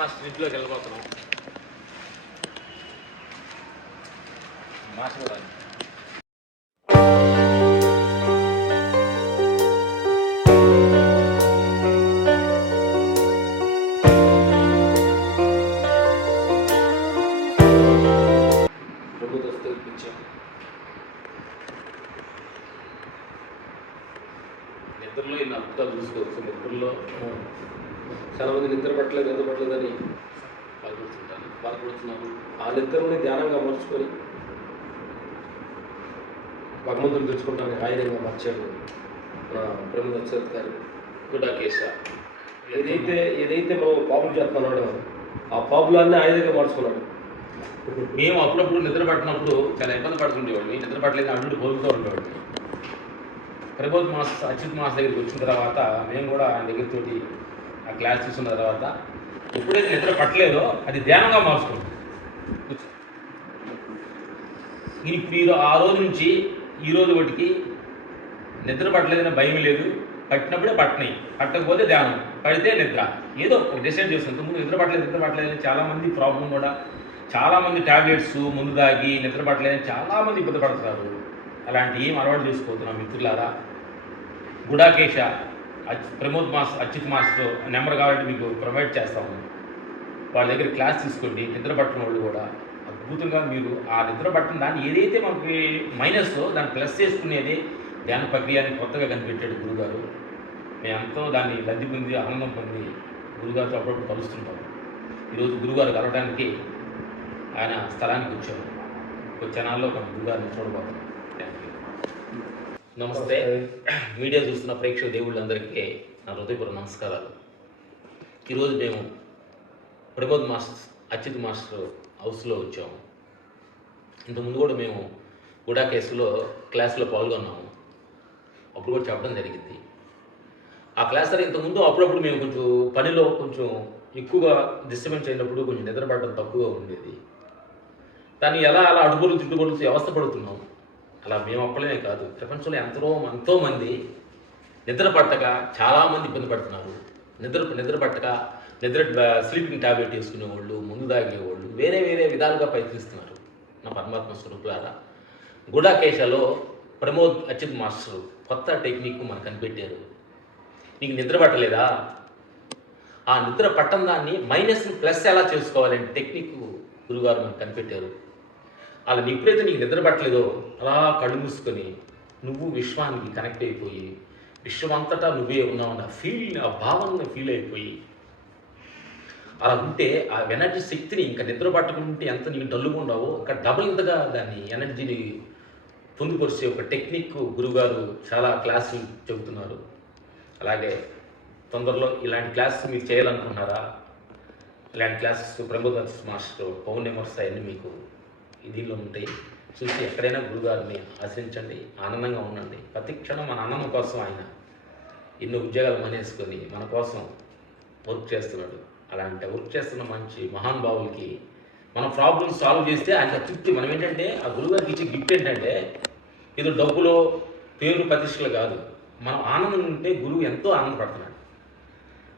Master ఇంట్లోకి వెళ్ళిపోతున్నాం master కూడా నిద్రలో ఇన్ని అద్భుతాలు చూసుకోవచ్చు. నిద్రలో చాలా మంది నిద్ర పట్టలేదు నిద్ర పట్టలేదని బాధపడుతుంటాను బాధపడుతున్నారు ఆ నిద్రని ధ్యానంగా మార్చుకొని భగవంతుని తెచ్చుకుంటాను ఆయుధంగా మార్చాడు మన ప్రేమ దశరథ్ గారు గుడాకేశ ఏదైతే ఏదైతే మనం పాపులు చేస్తున్నాడో ఆ పాపులన్నీ ఆయుధంగా మార్చుకున్నాడు. మేము అప్పుడప్పుడు నిద్ర పట్టినప్పుడు చాలా ఇబ్బంది పడుతుండేవాడిని. నిద్ర పట్టలేదు అడ్డు పోలుతూ ఉండేవాడిని. ప్రబోధ్ మాస్ అచ్యుత్ మాస్ దగ్గరికి వచ్చిన తర్వాత మేము కూడా ఆయన దగ్గరతోటి ఆ క్లాస్ తీసుకున్న తర్వాత ఎప్పుడైతే నిద్ర పట్టలేదో అది ధ్యానంగా మార్చుకుంటాం ఇప్పుడు ఈ ఆ రోజు నుంచి ఈ రోజు ఒకటికి నిద్ర పట్టలేదనే భయం లేదు. పట్టినప్పుడే పట్టినాయి. పట్టకపోతే ధ్యానం. పడితే నిద్ర. ఏదో డిసైడ్ చేస్తుంది ముందు నిద్ర పట్టలేదు నిద్ర పట్టలేదని చాలామంది ప్రాబ్లం కూడా చాలామంది టాబ్లెట్స్ ముందు దాగి నిద్ర పట్టలేదని చాలామంది ఇబ్బంది పడుతున్నారు. అలాంటి ఏం అలవాటు చేసుకోతున్నాం మిత్రులారా. Gudakesha Pramod mass Achyut master number కావాలంటే మీకు ప్రొవైడ్ చేస్తాము వాళ్ళ దగ్గర క్లాస్ తీసుకోండి నిద్ర పట్టిన వాళ్ళు కూడా. అద్భుతంగా మీరు ఆ నిద్ర పట్టిన దాన్ని ఏదైతే మనకి మైనస్ దాన్ని ప్లస్ చేసుకునేది ధ్యాన ప్రక్రియ అని కొత్తగా కనిపెట్టాడు గురుగారు. మేము ఎంతో దాన్ని లబ్ధి పొంది ఆనందం పొంది గురుగారితో అప్పుడప్పుడు కలుస్తుంటాం. ఈరోజు గురుగారు కలవడానికి ఆయన స్థలానికి వచ్చాము ఒక జనాల్లో మన గురుగారిని చూడబోతున్నాం. థ్యాంక్ యూ నమస్తే. మీడియా చూస్తున్న ప్రేక్షక దేవుళ్ళందరికీ నా హృదయపూర్వ నమస్కారాలు. ఈరోజు మేము ప్రబోధ్ మాస్టర్ అచ్యుత్ మాస్టర్ హౌస్లో వచ్చాము. ఇంతకుముందు కూడా మేము గుడా కేసులో క్లాస్లో పాల్గొన్నాము. అప్పుడు కూడా చెప్పడం జరిగింది. ఆ క్లాస్ సార్ ఇంతకుముందు అప్పుడప్పుడు మేము కొంచెం పనిలో కొంచెం ఎక్కువగా డిస్టర్బెన్స్ అయినప్పుడు కొంచెం నిద్రపడడం తక్కువగా ఉండేది. దాన్ని ఎలా అలా అడుగులు తిట్టుబడులు వ్యవస్థ పడుతున్నాం అలా మేము ఒక్కలనే కాదు ప్రపంచంలో ఎంతో ఎంతో మంది నిద్ర పట్టక చాలామంది ఇబ్బంది పడుతున్నారు. నిద్ర నిద్ర పట్టక నిద్ర స్లీపింగ్ టాబ్లెట్ వేసుకునేవాళ్ళు ముందు తాగేవాళ్ళు వేరే వేరే విధాలుగా ప్రయత్నిస్తున్నారు. నా పరమాత్మ స్వరూపులారా గుడాకేశలో ప్రమోద్ అచ్యుత్ మాస్టర్ కొత్త టెక్నిక్ మనకు కనిపెట్టారు. నీకు నిద్ర పట్టలేదా? ఆ నిద్ర పట్టం దాన్ని మైనస్ ప్లస్ ఎలా చేసుకోవాలని టెక్నిక్ గురుగారు మనకు కనిపెట్టారు. అలా ఎప్పుడైతే నీకు నిద్ర పట్టలేదో? అలా కళ్ళు మూసుకొని నువ్వు విశ్వానికి కనెక్ట్ అయిపోయి విశ్వం అంతటా నువ్వే ఉన్నావన్న ఫీల్ ఆ భావన ఫీల్ అయిపోయి అలా ఉంటే ఆ ఎనర్జీ శక్తిని ఇంకా నిద్ర పట్టుకుంటే ఎంత నీకు డల్లుగా ఉండవో ఇంకా డబుల్ ఇంతగా దాన్ని ఎనర్జీని పొందుపరిచే ఒక టెక్నిక్ గురుగారు చాలా క్లాసులు చెబుతున్నారు. అలాగే తొందరలో ఇలాంటి క్లాసెస్ మీరు చేయాలనుకున్నారా ఇలాంటి క్లాసెస్ ప్రబోధ మాస్టర్ పౌర్ణిమర్స్ నెంబర్స్ అవన్నీ మీకు దీనిలో ఉంటాయి చూసి ఎక్కడైనా గురుగారిని ఆశ్రయించండి ఆనందంగా ఉండండి. ప్రతి క్షణం మన ఆనందం కోసం ఆయన ఎన్నో ఉద్యోగాలు మానేసుకొని మన కోసం వర్క్ చేస్తున్నాడు. అలాంటి వర్క్ చేస్తున్న మంచి మహానుభావులకి మన ప్రాబ్లమ్స్ సాల్వ్ చేస్తే ఆయన తృప్తి. మనం ఏంటంటే ఆ గురుగారికి ఇచ్చే గిఫ్ట్ ఏంటంటే ఏదో డబ్బులో పేరు ప్రతిష్టలు కాదు. మనం ఆనందం ఉంటే గురువు ఎంతో ఆనందపడుతున్నాడు.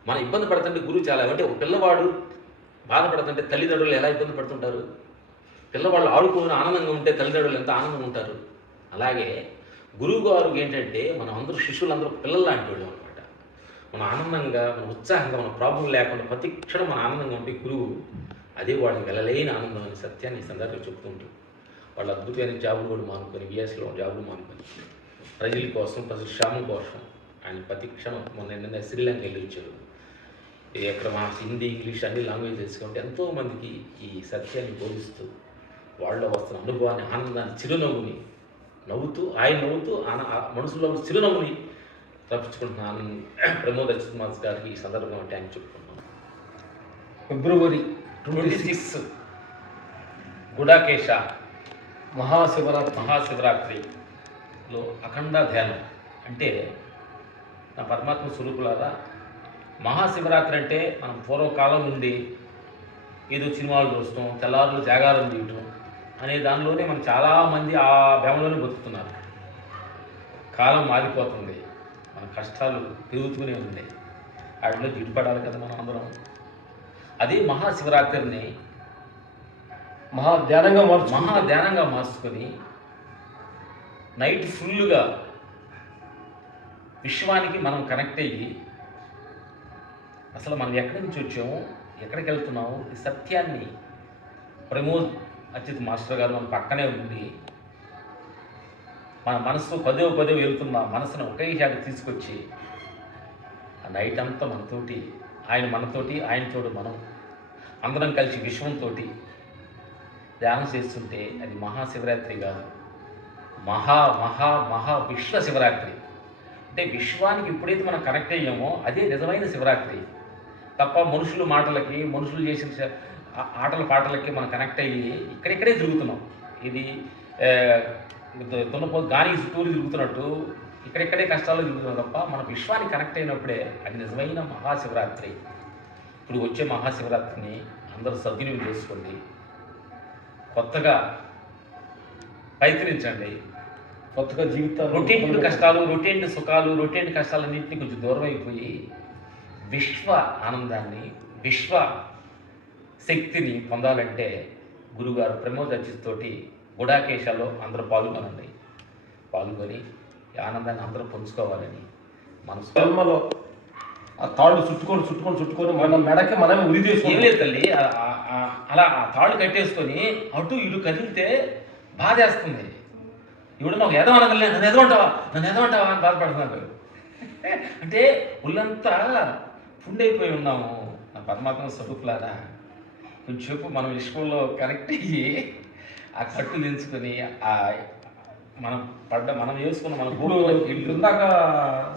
మనం ఇబ్బంది పడుతుంటే గురువు చాలా అంటే ఒక పిల్లవాడు బాధపడుతుంటే తల్లిదండ్రులు ఎలా ఇబ్బంది పడుతుంటారు? పిల్లవాళ్ళు ఆడుకుని ఆనందంగా ఉంటే తల్లిదండ్రులు ఎంత ఆనందంగా ఉంటారు? అలాగే గురువు గారు ఏంటంటే మనం అందరూ శిష్యులందరూ పిల్లలు లాంటి వాళ్ళు అనమాట మన ఆనందంగా మన ఉత్సాహంగా మన ప్రాబ్లం లేకుండా ప్రతి క్షణం మన ఆనందంగా ఉంటే గురువు అదే వాళ్ళకి వెళ్ళలేని ఆనందం అనే సత్యాన్ని ఈ సందర్భంగా చెప్తుంటారు వాళ్ళు అద్భుతమైన జాబులు కూడా మానుకొని విఎస్లో జాబులు మానుకొని ప్రజల కోసం ప్రజల క్షేమం కోసం ఆయన ప్రతి క్షణం మొన్న నిన్న శ్రీలంక వెళ్ళి వచ్చారు ఎక్కడ మా హిందీ ఇంగ్లీష్ అన్ని లాంగ్వేజ్ తెలుసుకుంటే ఎంతోమందికి ఈ సత్యాన్ని బోధిస్తూ వాళ్ళలో వస్తున్న అనుభవాన్ని ఆనందాన్ని చిరునవ్వుని నవ్వుతూ ఆయన నవ్వుతూ ఆన ఆ మనసులో చిరునవ్వుని తప్పించుకుంటున్న ఆనంద్ ప్రమోద్ అచ్యుత్ మాస్ గారికి ఈ సందర్భంగా థ్యాంక్ చెప్పుకుంటున్నాం ఫిబ్రవరి ట్వంటీ సిక్స్ గుడాకేశ మహాశివరాత్రి. మహాశివరాత్రిలో అఖండ ధ్యానం. అంటే నా పరమాత్మ స్వరూపులారా మహాశివరాత్రి అంటే మనం పూర్వకాలం నుండి ఏదో సినిమాలు చూస్తాం తెల్లారులు జాగారం తీయటం అనే దానిలోనే మనం చాలామంది ఆ భ్రమలోనే బతుకుతున్నారు. కాలం మారిపోతుంది. మన కష్టాలు పెరుగుతూనే ఉన్నాయి. వాటిలో జిడ్డుపడాలి కదా మనం అందరం. అదే మహాశివరాత్రిని మహా ధ్యానంగా మార్చు మహా ధ్యానంగా మార్చుకొని నైట్ ఫుల్గా విశ్వానికి మనం కనెక్ట్ అయ్యి అసలు మనం ఎక్కడి నుంచి వచ్చాము? ఎక్కడికి వెళ్తున్నాము? ఈ సత్యాన్ని ప్రమోద్ అచ్యుత్ మాస్టర్ గారు మన పక్కనే ఉండి మన మనసు పదే పదే వెళ్తున్న మనసును ఒకే షాట్ తీసుకొచ్చి ఆ నైట్ అంతా మనతోటి ఆయన మనతోటి ఆయనతోటి మనం అందరం కలిసి విశ్వంతో ధ్యానం చేస్తుంటే అది మహాశివరాత్రి కాదు. మహా మహా మహా విశ్వ శివరాత్రి. అంటే విశ్వానికి ఎప్పుడైతే మనం కనెక్ట్ అయ్యామో అదే నిజమైన శివరాత్రి. తప్ప మనుషులు మాటలకి మనుషులు చేసిన ఆటల పాటలకి మనం కనెక్ట్ అయ్యి ఇక్కడిక్కడే తిరుగుతున్నాం. ఇది ఆ, దున్నపో గానికి చుట్టూరు తిరుగుతున్నట్టు ఇక్కడిక్కడే కష్టాలు తిరుగుతున్నాం తప్ప మన విశ్వానికి కనెక్ట్ అయినప్పుడే అది నిజమైన మహాశివరాత్రి. ఇప్పుడు వచ్చే మహాశివరాత్రిని అందరూ సద్వినియోగం చేసుకోండి. కొత్తగా ప్రయత్నించండి. కొత్తగా జీవితాలు రొటీన్ కష్టాలు రొటీన్ సుఖాలు రొటీన్ కష్టాలన్నింటినీ కొంచెం దూరం అయిపోయి విశ్వ ఆనందాన్ని విశ్వ శక్తిని పొందాలంటే గురుగారు ప్రమోద్ అజిత్ తోటి గుడాకేశాలో అందరూ పాల్గొనండి. పాల్గొని ఆనందాన్ని అందరూ పంచుకోవాలని మనసు జన్మలో ఆ తాళ్ళు చుట్టుకొని చుట్టుకొని చుట్టుకొని మన మెడకి మనమే ఉరి ఏం తీసుకుంటాం లేదు తల్లి అలా ఆ తాళ్ళు కట్టేసుకొని అటు ఇటు కదిలితే బాధేస్తుంది ఇప్పుడు నాకు ఎదవనగలే నన్ను ఎదవంటావా? నన్ను ఎదవంటావా అని బాధపడుతున్నారు. అంటే ఒళ్ళంతా పుండైపోయి ఉన్నాము. నా పరమాత్మ స్వరూపులారా. కొంచెంసేపు మనం విశ్వంలో కనెక్ట్ అయ్యి ఆ కట్టు దించుకొని ఆ మనం పడ్డ మనం వేసుకున్న మన ఇప్పుడు వెళ్ళి ఇందాక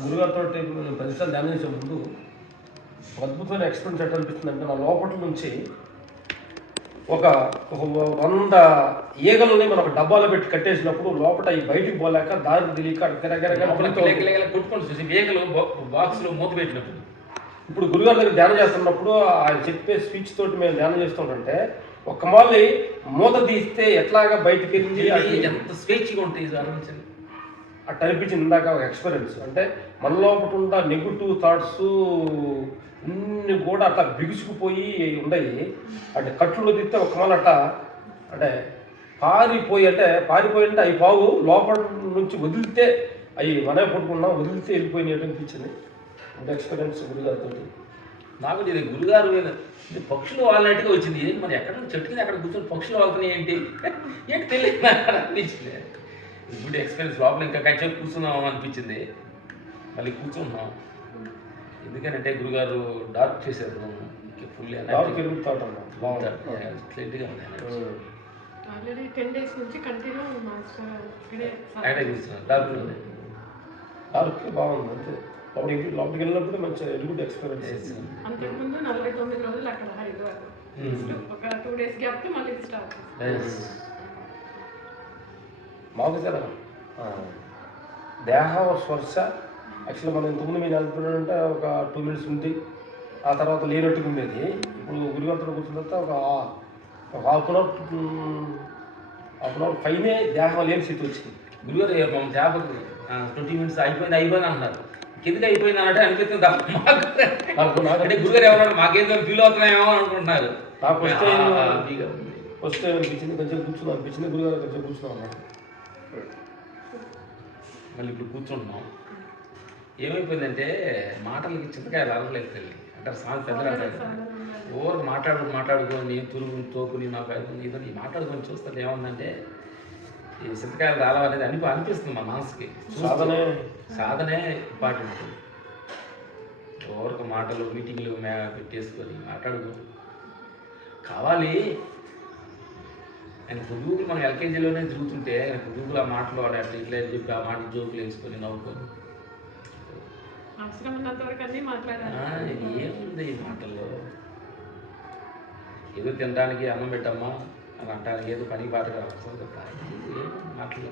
గురుగారితో నిమిషాలు ధ్యానం చేసే ముందు ఒక అద్భుతమైన ఎక్స్పీరియన్స్ ఎట్లా అనిపిస్తుంది అంటే నా లోపల నుంచి ఒక ఒక వంద ఈగలని మనం ఒక డబ్బాలో పెట్టి కట్టేసినప్పుడు లోపల ఈ బయటికి పోలేక దారి తెలియక తిరగరగా లేక కొట్టుకొని చూసి వేగలు బాక్స్లో మూత పెట్టినప్పుడు. ఇప్పుడు గురుగారి దగ్గర ధ్యానం చేస్తున్నప్పుడు ఆయన చెప్పే స్పీచ్ తోటి మేము ధ్యానం చేస్తుంటే ఒక మళ్ళీ మూత తీస్తే ఎట్లాగా బయటికి వెళ్ళి ఎంత స్వేచ్ఛగా ఉంటాయి ఆలోచించండి అట్ట అనిపించింది ఇందాక ఒక ఎక్స్పీరియన్స్ అంటే మన లోపల ఉన్న నెగిటివ్ థాట్స్ అన్ని కూడా అట్లా బిగుసుకుపోయి ఉన్నాయి అంటే కట్లు తిస్తే ఒక మళ్ళీ అట్ట అంటే పారిపోయి అంటే పారిపోయి అంటే అవి పావు లోపల నుంచి వదిలితే అవి మనమే పట్టుకున్నాం వదిలితే వెళ్ళిపోయినట్టు అనిపించింది. ఎక్స్పీరియన్స్ గురుగారితో నాకు ఇది గురుగారు మీద ఇది పక్షులు వాళ్ళనట్టుగా వచ్చింది. ఏంటి మరి ఎక్కడ నుంచి చెట్టు కింద అక్కడ కూర్చొని పక్షులు వాళ్తున్నాయి ఏంటి? ఏంటి తెలియదు నాకు అనిపించింది. గుడ్ ఎక్స్పీరియన్స్ లోపల ఇంకా కొంచెం కూర్చున్నాం అనిపించింది. మళ్ళీ కూర్చున్నాం. ఎందుకంటే గురుగారు డార్క్ చేశారు. ఫుల్ డార్క్ ఎరుగు థాట్ అన్న బాగుంది. క్లియర్గా ఉంది ఆల్రెడీ టెన్ డేస్ నుంచి కంటిన్యూ మాస్టర్ ఇక్కడే అక్కడే కూర్చున్నాను డార్క్ డార్క్ బాగుంది అంతే. లోపలికి లోపలికి వెళ్ళినప్పుడు మంచి గుడ్ ఎక్స్పీరియన్స్ అంతకుముందు నలభై తొమ్మిది రోజులు అక్కడ హైదరాబాద్ ఒక టూ డేస్ గ్యాప్ మళ్ళీ స్టార్ట్ మాకు కదా. దేహ స్పర్శ. యాక్చువల్లీ మనం ఇంతకుముందు మేము వెళ్తున్నాడంటే ఒక టూ మినిట్స్ ఉంది. ఆ తర్వాత లేనట్టుగా ఉండేది. ఇప్పుడు గురివంతుడు కూర్చున్న తర్వాత ఒక ఒక half an hour half an hour పైనే దేహం లేని స్థితి వచ్చింది. గురుగారు చేపకి ట్వంటీ మినిట్స్ అయిపోయింది అయిపోయింది అంటున్నారు. కిందకి అయిపోయింది అన్నట్టు అనిపిస్తుంది. తప్ప మాకు అంటే గురుగారు ఏమన్నారు మాకేదో ఫీల్ అవుతున్నాయేమో అనుకుంటున్నారు. నాకు ఫస్ట్ టైం అనిపించింది. కొంచెం కూర్చున్నాం. అనిపించింది గురుగారు కొంచెం కూర్చున్నాం మళ్ళీ ఇప్పుడు కూర్చుంటున్నాం. ఏమైపోయిందంటే మాటలకి చింతకాయలు అరవలేదు తల్లి. అంటారు సామెత పెద్దలు అంటారు ఓవర్ మాట్లాడు మాట్లాడుకొని తురుగు తోపుని నాకు ఇదని మాట్లాడుకొని చూస్తే ఏముందంటే ఈ చింతకాయలు రావడం అనేది అనిపి అనిపిస్తుంది మా మనసుకి. సాధనే. సాధనే ఇంపార్టెంట్. ఓవరకు మాటలు మీటింగ్లు మే పెట్టేసుకొని మాట్లాడుకో కావాలి. ఆయన పొదుగులు మనం ఎల్కేజీలోనే తిరుగుతుంటే ఆయన పొదుగులు ఆ మాటలు అట్లా ఇట్లా అని చెప్పి ఆ మాట జోకులు వేసుకొని నవ్వుకొని. ఏముంది ఈ మాటల్లో? ఏదో తినడానికి అన్నం పెట్టమ్మా. అని అంటారు ఏదో పని పాటగా అవసరం కదా ఏం మాటలు